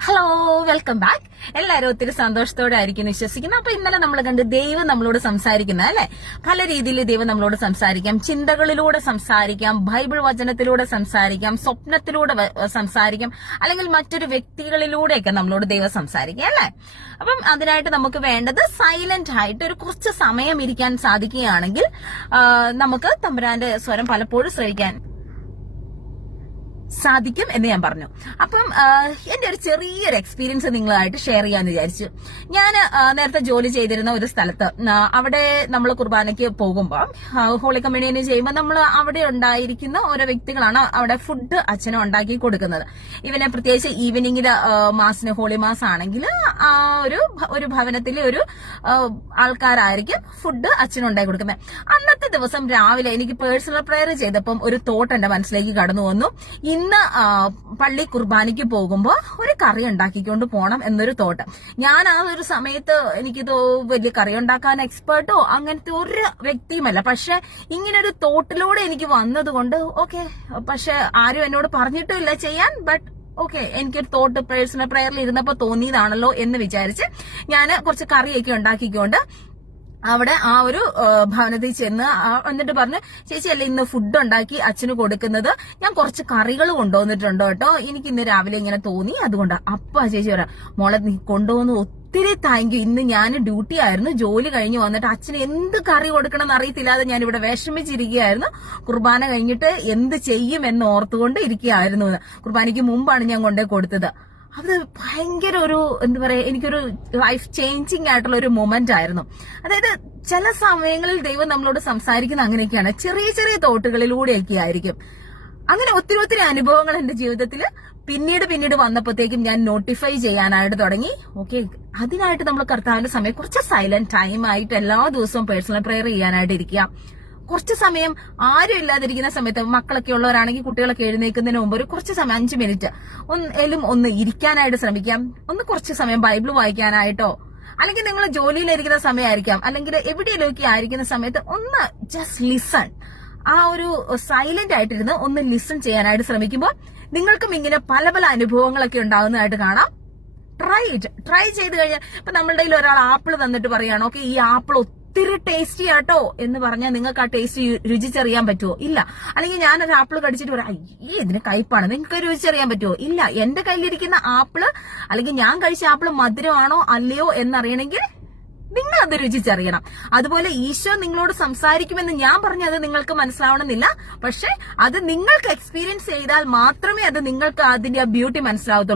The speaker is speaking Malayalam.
Hello, welcome back. എല്ലാവരും ഒത്തിരി സന്തോഷത്തോടെ ആയിരിക്കും വിശ്വസിക്കുന്നു. അപ്പൊ ഇന്നലെ നമ്മൾ കണ്ട് ദൈവം നമ്മളോട് സംസാരിക്കുന്നത് അല്ലെ, പല രീതിയിൽ ദൈവം നമ്മളോട് സംസാരിക്കാം. ചിന്തകളിലൂടെ സംസാരിക്കാം, ബൈബിൾ വചനത്തിലൂടെ സംസാരിക്കാം, സ്വപ്നത്തിലൂടെ സംസാരിക്കാം, അല്ലെങ്കിൽ മറ്റൊരു വ്യക്തികളിലൂടെയൊക്കെ നമ്മളോട് ദൈവം സംസാരിക്കാം അല്ലെ. അപ്പം അതിനായിട്ട് നമുക്ക് വേണ്ടത് സൈലന്റ് ആയിട്ട് ഒരു കുറച്ച് സമയം ഇരിക്കാൻ സാധിക്കുകയാണെങ്കിൽ നമുക്ക് തമ്പുരാന്റെ സ്വരം പലപ്പോഴും ശ്രവിക്കാൻ സാധിക്കും എന്ന് ഞാൻ പറഞ്ഞു. അപ്പം എന്റെ ഒരു ചെറിയൊരു എക്സ്പീരിയൻസ് നിങ്ങളായിട്ട് ഷെയർ ചെയ്യാന്ന് വിചാരിച്ചു. ഞാൻ നേരത്തെ ജോലി ചെയ്തിരുന്ന ഒരു സ്ഥലത്ത് അവിടെ നമ്മൾ കുർബാനയ്ക്ക് പോകുമ്പോൾ ഹോളി കമ്മ്യൂണിയൻ ചെയ്യുമ്പോൾ നമ്മൾ അവിടെ ഉണ്ടായിരിക്കുന്ന ഓരോ വ്യക്തികളാണ് അവിടെ ഫുഡ് അച്ഛനും ഉണ്ടാക്കി കൊടുക്കുന്നത്. ഇവനെ പ്രത്യേകിച്ച് ഈവനിങ്ങില് മാസിന് ഹോളി മാസ് ആണെങ്കിൽ ഒരു ഭവനത്തിലെ ഒരു ആൾക്കാരായിരിക്കും ഫുഡ് അച്ഛനും ഉണ്ടാക്കി കൊടുക്കുന്നത്. അന്നത്തെ ദിവസം രാവിലെ എനിക്ക് പേഴ്സണൽ പ്രെയർ ചെയ്തപ്പം ഒരു തോട്ട് എന്റെ മനസ്സിലേക്ക് കടന്നു വന്നു. ഇന്ന് പള്ളി കുർബാനയ്ക്ക് പോകുമ്പോൾ ഒരു കറി ഉണ്ടാക്കിക്കൊണ്ട് പോകണം എന്നൊരു തോട്ട്. ഞാൻ ആ ഒരു സമയത്ത് എനിക്കിത് വലിയ കറി ഉണ്ടാക്കാൻ എക്സ്പേർട്ടോ അങ്ങനത്തെ ഒരു വ്യക്തിയുമല്ല. പക്ഷെ ഇങ്ങനൊരു തോട്ടിലൂടെ എനിക്ക് വന്നതുകൊണ്ട് ഓക്കെ, പക്ഷെ ആരും എന്നോട് പറഞ്ഞിട്ടില്ല ചെയ്യാൻ. ബട്ട് ഓക്കെ, എനിക്കൊരു തോട്ട് പേഴ്സണൽ പ്രയറിൽ ഇരുന്നപ്പോ തോന്നിയതാണല്ലോ എന്ന് വിചാരിച്ച് ഞാൻ കുറച്ച് കറിയൊക്കെ ഉണ്ടാക്കിക്കൊണ്ട് അവിടെ ആ ഒരു ഭവനത്തിൽ ചെന്ന് എന്നിട്ട് പറഞ്ഞു, ചേച്ചി അല്ലേ ഇന്ന് ഫുഡ് ഉണ്ടാക്കി അച്ഛന് കൊടുക്കുന്നത്, ഞാൻ കുറച്ച് കറികൾ കൊണ്ടുവന്നിട്ടുണ്ടോ കേട്ടോ, എനിക്ക് ഇന്ന് രാവിലെ ഇങ്ങനെ തോന്നി അതുകൊണ്ട്. അപ്പ ചേച്ചി പറയാം, മോളെ നീ കൊണ്ടുവന്ന് ഒത്തിരി താങ്ക് യു. ഇന്ന് ഞാൻ ഡ്യൂട്ടി ആയിരുന്നു, ജോലി കഴിഞ്ഞ് വന്നിട്ട് അച്ഛന് എന്ത് കറി കൊടുക്കണം എന്ന് അറിയത്തില്ലാതെ ഞാൻ ഇവിടെ വിഷമിച്ചിരിക്കുകയായിരുന്നു. കുർബാന കഴിഞ്ഞിട്ട് എന്ത് ചെയ്യും എന്ന് ഓർത്തുകൊണ്ട് ഇരിക്കുകയായിരുന്നു. കുർബാനയ്ക്ക് മുമ്പാണ് ഞാൻ കൊണ്ടേ കൊടുത്തത്. അത് ഭയങ്കര ഒരു എന്താ പറയാ, എനിക്കൊരു ലൈഫ് ചേഞ്ചിങ് ആയിട്ടുള്ള ഒരു മൊമെന്റ് ആയിരുന്നു. അതായത് ചില സമയങ്ങളിൽ ദൈവം നമ്മളോട് സംസാരിക്കുന്ന അങ്ങനെയൊക്കെയാണ്, ചെറിയ ചെറിയ തോട്ടുകളിലൂടെയൊക്കെ ആയിരിക്കും. അങ്ങനെ ഒത്തിരി അനുഭവങ്ങൾ എന്റെ ജീവിതത്തിൽ പിന്നീട് വന്നപ്പോഴത്തേക്കും ഞാൻ നോട്ടിഫൈ ചെയ്യാനായിട്ട് തുടങ്ങി. ഓക്കെ, അതിനായിട്ട് നമ്മൾ കർത്താവിന്റെ സമയം കുറച്ച് സൈലന്റ് ടൈം ആയിട്ട് എല്ലാ ദിവസവും പേഴ്സണൽ പ്രെയർ ചെയ്യാനായിട്ട് ഇരിക്കുക. കുറച്ച് സമയം ആരും ഇല്ലാതിരിക്കുന്ന സമയത്ത്, മക്കളൊക്കെ ഉള്ളവരാണെങ്കിൽ കുട്ടികളൊക്കെ എഴുന്നേൽക്കുന്നതിന് മുമ്പ് ഒരു കുറച്ച് സമയം 5 മിനിറ്റ് ഒന്ന് ഇരിക്കാനായിട്ട് ശ്രമിക്കാം. കുറച്ച് സമയം ബൈബിൾ വായിക്കാനായിട്ടോ, അല്ലെങ്കിൽ നിങ്ങൾ ജോലിയിലിരിക്കുന്ന സമയമായിരിക്കാം, അല്ലെങ്കിൽ എവിടെയെങ്കിലുമൊക്കെ ആയിരിക്കുന്ന സമയത്ത് ഒന്ന് ജസ്റ്റ് ലിസൺ. ആ ഒരു സൈലന്റ് ആയിട്ടിരുന്ന് ഒന്ന് ലിസൺ ചെയ്യാനായിട്ട് ശ്രമിക്കുമ്പോൾ നിങ്ങൾക്കും ഇങ്ങനെ പല അനുഭവങ്ങളൊക്കെ ഉണ്ടാകുന്നതായിട്ട് കാണാം. ട്രൈ ചെയ്ത് കഴിഞ്ഞാൽ ഇപ്പൊ നമ്മളുടെ കയ്യിൽ ഒരാൾ ആപ്പിൾ തന്നിട്ട് പറയാണ്, ഓക്കെ ഈ ആപ്പിൾ ഒത്തിരി ടേസ്റ്റി ആട്ടോ എന്ന് പറഞ്ഞാൽ നിങ്ങൾക്ക് ആ ടേസ്റ്റ് രുചിച്ചറിയാൻ പറ്റുമോ? ഇല്ല. അല്ലെങ്കിൽ ഞാനൊരു ആപ്പിൾ കടിച്ചിട്ട് പറയാം, അയ്യേ ഇതിന് കയ്പാണ്, നിങ്ങൾക്ക് രുചിച്ചറിയാൻ പറ്റുമോ? ഇല്ല. എന്റെ കയ്യിലിരിക്കുന്ന ആപ്പിള് അല്ലെങ്കിൽ ഞാൻ കഴിച്ച ആപ്പിള് മധുരമാണോ അല്ലയോ എന്നറിയണമെങ്കിൽ നിങ്ങൾ അത് രുചിച്ചറിയണം. അതുപോലെ ഈശോ നിങ്ങളോട് സംസാരിക്കുമെന്ന് ഞാൻ പറഞ്ഞത് നിങ്ങൾക്ക് മനസ്സിലാവണമെന്നില്ല. പക്ഷെ അത് നിങ്ങൾക്ക് എക്സ്പീരിയൻസ് ചെയ്താൽ മാത്രമേ അത് നിങ്ങൾക്ക് അതിന്റെ ബ്യൂട്ടി മനസ്സിലാവത്തുള്ളൂ.